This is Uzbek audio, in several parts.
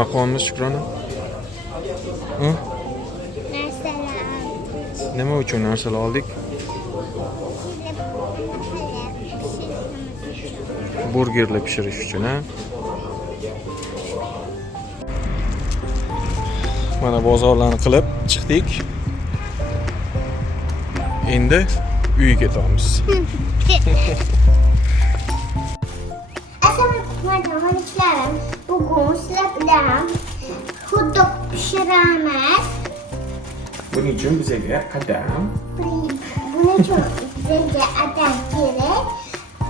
Maqomimiz Shukrona. Nima uchun narsalar oldik? Burgerli pishirish uchun, ha? Mana bozorlarni qilib chiqdik. Endi uyga ketamiz. Assalomu bugun sizlar bilan hot-dog pishiramiz. Buning uchun bizga qadam. Buning uchun bizga adam kerak.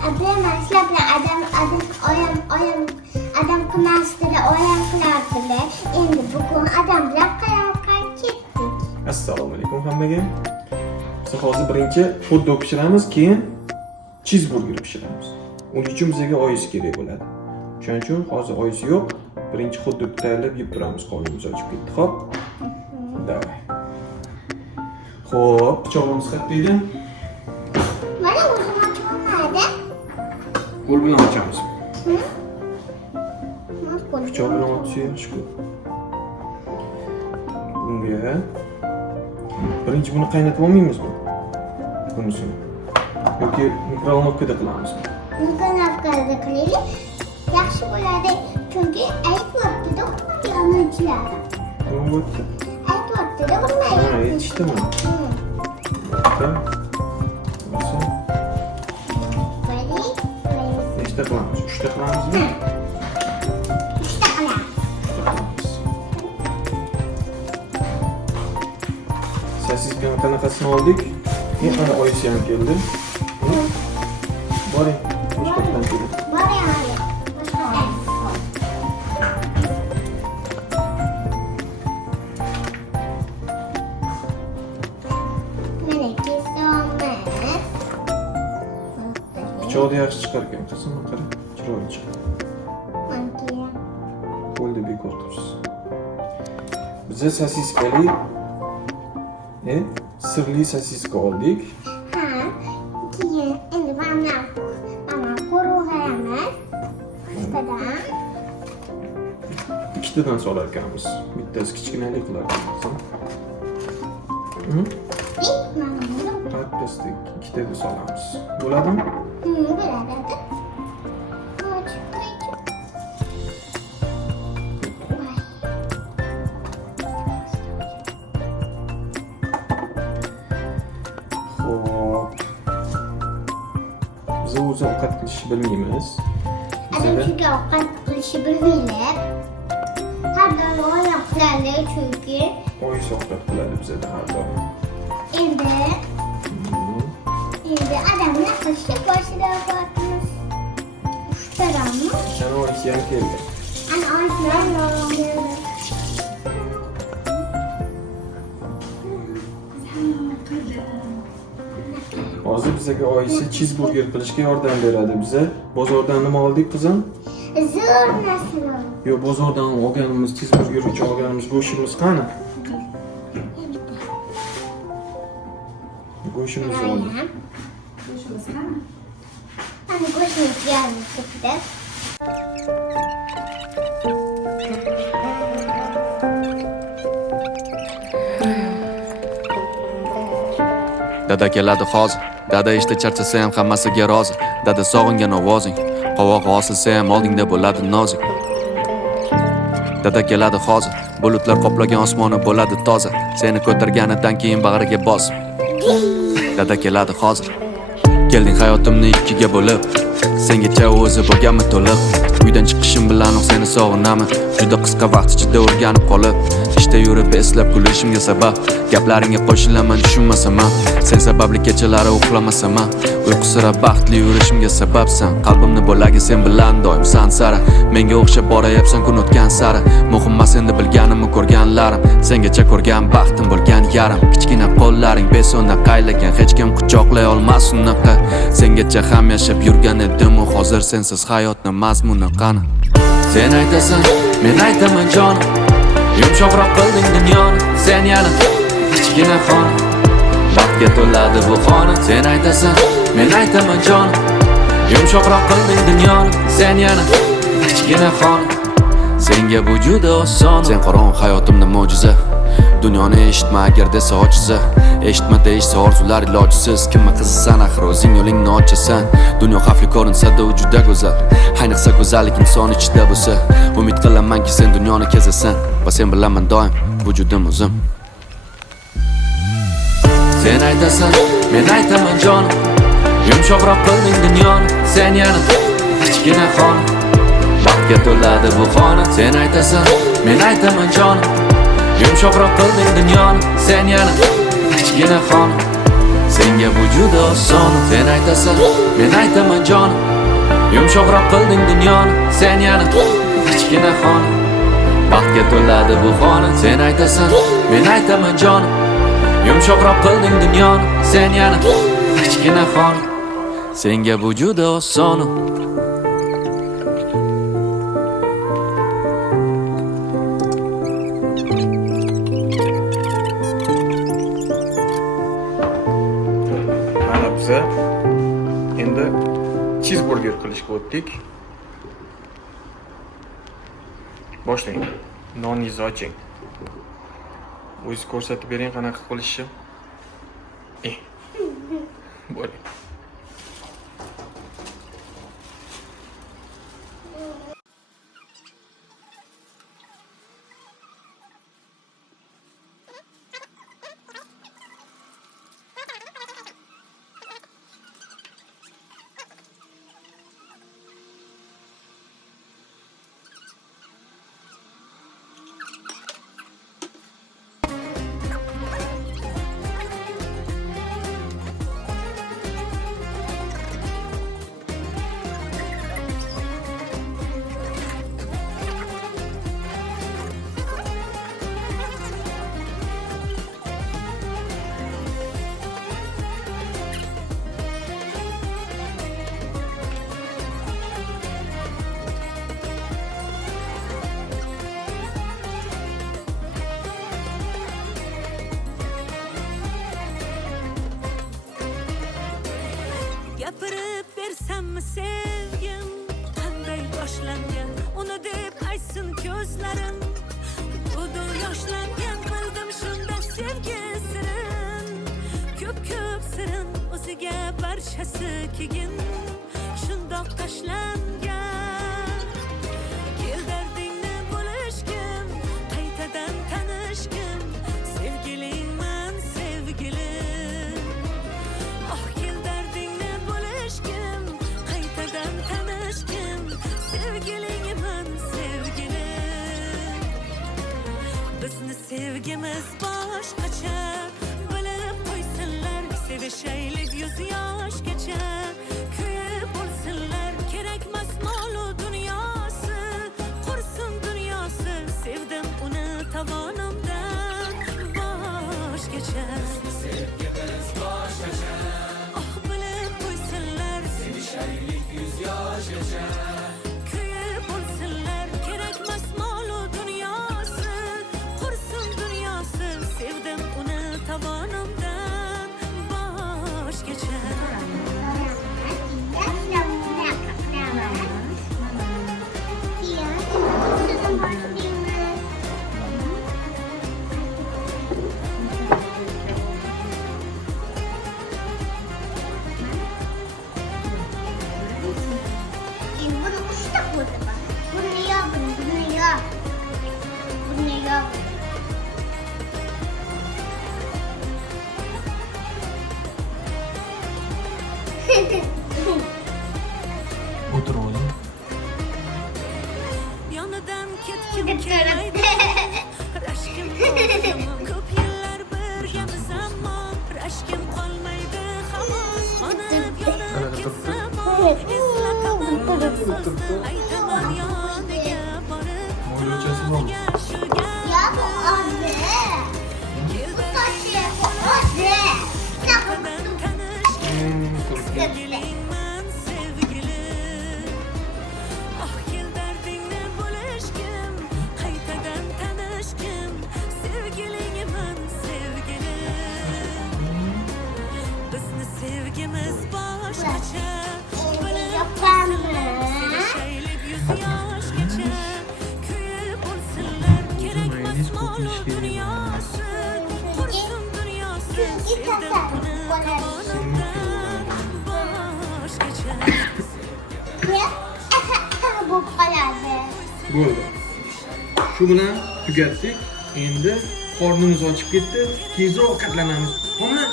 Sizlar bilan adam qilmasdilar, oyam qilardilar. Endi bugun adam bilan qayoqqa ketdik? Assalomu alaykum hammaga. Biz hozir birinchi hot-dog pishiramiz, keyin cheeseburger pishiramiz. Uning uchun bizga oyis kerak bo'ladi. Shuning uchun hozir oyis yo'q. Birinchi hot-dog tayyorlab yeb turamiz, qolimiz ochib ketdi. Xo'p. Davay. Xo'p, pichog'imiz qayerda edi? Mana bu xizmatxonada. Qo'l bilan ochamiz. Pichoq bilan ochsa yaxshi-ku. Bunga birinchi buni qaynatib olmaymizmi? Bunisini. Yoki mikrovolnovkada qilamizmi? Mikrovolnovkada qilaylik. Yaxshi bo'ladi. Chunki aytibdi-da, yonuvchilar. Nima Aytibdi-da, bilmaydi. Ha, yetishdimi? Nechta qilamiz? 3 ta qilamizmi? 3 ta qilamiz. Sosiskani qanaqasini oldik? Mana oyisi ham keldi. Boring, boshqatdan keling. Boring hali. Mana kesamiz. Pichoqni yaxshi chiqargan qizim, qara, chiroyli chiqdi. Qo'lda bekor tursiz. Biza sosiskali sirli sosiska oldik. Ha, keyin endi mana qo'rg'ayamiz. Ikkitadan. Ikkitadan solar ekanmiz. Bittasi kichkinalik qilar ekanmiz. Bittasi ikkitaga solamiz. Bo'ladimi? Bo'ladi. Biz o'zi ovqat qilishni bilmaymiz. Chunki ovqat qilishni bilmaylar. Har doim oyoq qiladi chunki. Oyis ovqat qiladi bizda har doim. Endi adamlar qilishni boshlayapmiz. 3 tadanmi? Sana oyis ham keldi. Ana oyislar Hozir bizga oyisi cheeseburger qilishga yordam beradi. Biza bozordan nima oldik qizim? zo'r narsalar. Yo, bozordan olganimiz cheeseburger uchun olganimiz go'shtimiz qani? Go'shtimizni oldik. Go'shtimiz qani? Ana go'shtimiz yarmi chiqdi. Dada keladi hozir. Dada ishda charchasa ham hammasiga rozi. Dada sog'ingan ovozing, qovog'i osilsa ham oldingda bo'ladi nozik. Dada keladi hozir. Bulutlar qoplagan osmoni bo'ladi toza. Seni ko'targanidan keyin bag'riga bos. Dada keladi hozir. Kelding hayotimni ikkiga bo'lib. Sengacha o'zi bo'lganmi to'liq. Uydan chiqishim bilan seni sog'inaman. Juda qisqa vaqt ichida o'rganib qolib, ishda yurib eslab kulishimga sabab. Gaplaringga qo'shilaman tushunmasam ham. Sen sababli kechalari uxlamasam ham. Uyqusira baxtli yurishimga sababsan. Qalbimni bo'lagi sen bilan doim san sara. Menga o'xshab borayapsan kun o'tgan sari. Muhim emas endi bilganimni ko'rganlarim. Sengacha ko'rgan baxtim bo'lgan yarim. Kichkina qo'llaring besona qaylagan, hech kim quchoqlay olmas unaqa. Sengacha ham yashab yurgan edim, hozir sensiz hayotning mazmuni qani? Sen aytasan, men aytaman jonim. Yumshoqroq qilding dunyoni, sen yana kichkina xona. Baxtga to'ladi bu xona. Sen aytasan, men aytaman jonim. Yumshoqroq qilding dunyoni, sen yana kichkina xona. Senga bu juda oson. Sen qorong' hayotimda mo'jiza. Dunyoni eshitma agar desa ojiza. Eshitma deyishsa orzular ilojisiz. Kimma qizisan axir o'zing yo'lingni ochasan. Dunyo xavfli ko'rinsa-da u juda go'zal. Ayniqsa go'zallik inson ichida bo'lsa. Umid qilamanki sen dunyoni kezasan va sen bilaman doim vujudim o'zim. Sen aytasan, men aytaman jonim. Yumshoqroq qilding dunyoni. Sen yana kichkina xona. Baxtga to'ladi bu xona. Sen aytasan, men aytaman jonim. Yumshoqroq qilding dunyoni. Sen yana kichkina xona. Senga bu juda oson. Sen aytasan, men aytaman jonim. Yumshoqroq qilding dunyoni. Sen yana kichkina xona. Baxtga to'ladi bu xona. Sen aytasan, men aytaman jonim. Yumshoqroq qilding dunyoni. Sen yana kichkina xona. Senga bu juda oson. Mana biza endi cheeseburger qilishga o'tdik. Boshlang. Noningizni oching. O'zingiz ko'rsatib bering qanaqa qilishni. Bo'ling. Gapirib bersammi sevgim qanday boshlangan uni deb aytsin ko'zlarim budu yoshlangan bildim shunda sevgi sirin ko'p sirin o'ziga barchasi keyin shundoq tashlangan kel dardingni bo'lishgim qaytadan tanishgim sevgilingman sevgilim oh kel dardingni bo'lishgim qaytadan tanishgim sevgilingman sevgilim bizni sevgimiz boshqacha bilib qo'ysinlar sevishaylik 100 yoshgacha kuyib bo'lsinlar kerakmas molu dunyosi qursin dunyosi sevdim uni tovonimdan boshgacha sevgimiz boshqacha oh bilib qo'ysinlar sevishaylik 100 yoshgacha kuyib bo'lsinlar kerakmas molu dunyosi qursin dunyosi sevdim uni tovonimdan boshgacha Bunu uçta koydum. Bunu yap. Bunu yap. O'tir o'g'lim. yonidan ketgim kelmaydi rashkim qoldi ko'p yillar birgamiz ammo rashkim qolmaydi xamos qonib yonib ketsam eslataman so'zni aytaman yoniga borib yoniga shu Ya gap bu anne. Anne. qaytadan tanishgim sevgilingman sevgilim oh kel dardingni bo'lishgim qaytadan tanishgim sevgilingman sevgilim bizni sevgimiz boshqacha bilib qo'ysinlar sevishaylik 100 yoshgacha kuyib 70 kelgan. Kurşun dünyası Çünkü tasarruf bo'ladi. Senin kelgan. boş geçer. Bu qoladi. Bo'ldi. Shu bilan tugatdik. Endi qornimiz ochib ketdi. Tezroq ovqatlanamiz. Xo'pmi?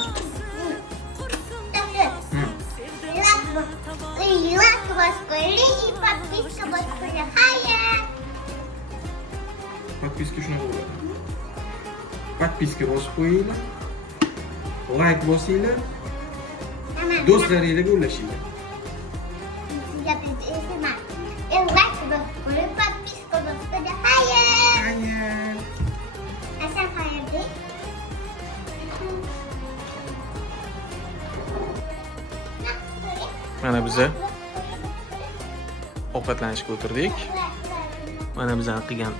Лайк вас и подписка вас Хая. Подписка shunaqa bo'ladi. Подписка bosib qo'yinglar. Like bosinglar. Do'stlaringizga ulashinglar. Sizga bizni like вас подписка вас Хая. Hayır. Hasan Hayırdi. Mana biza ovqatlanishga o'tirdik. Mana bizani qilgan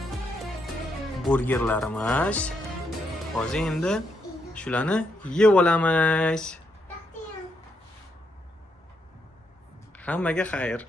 burgerlarimiz. Hozir endi shularni yeb olamiz. Hammaga xayr.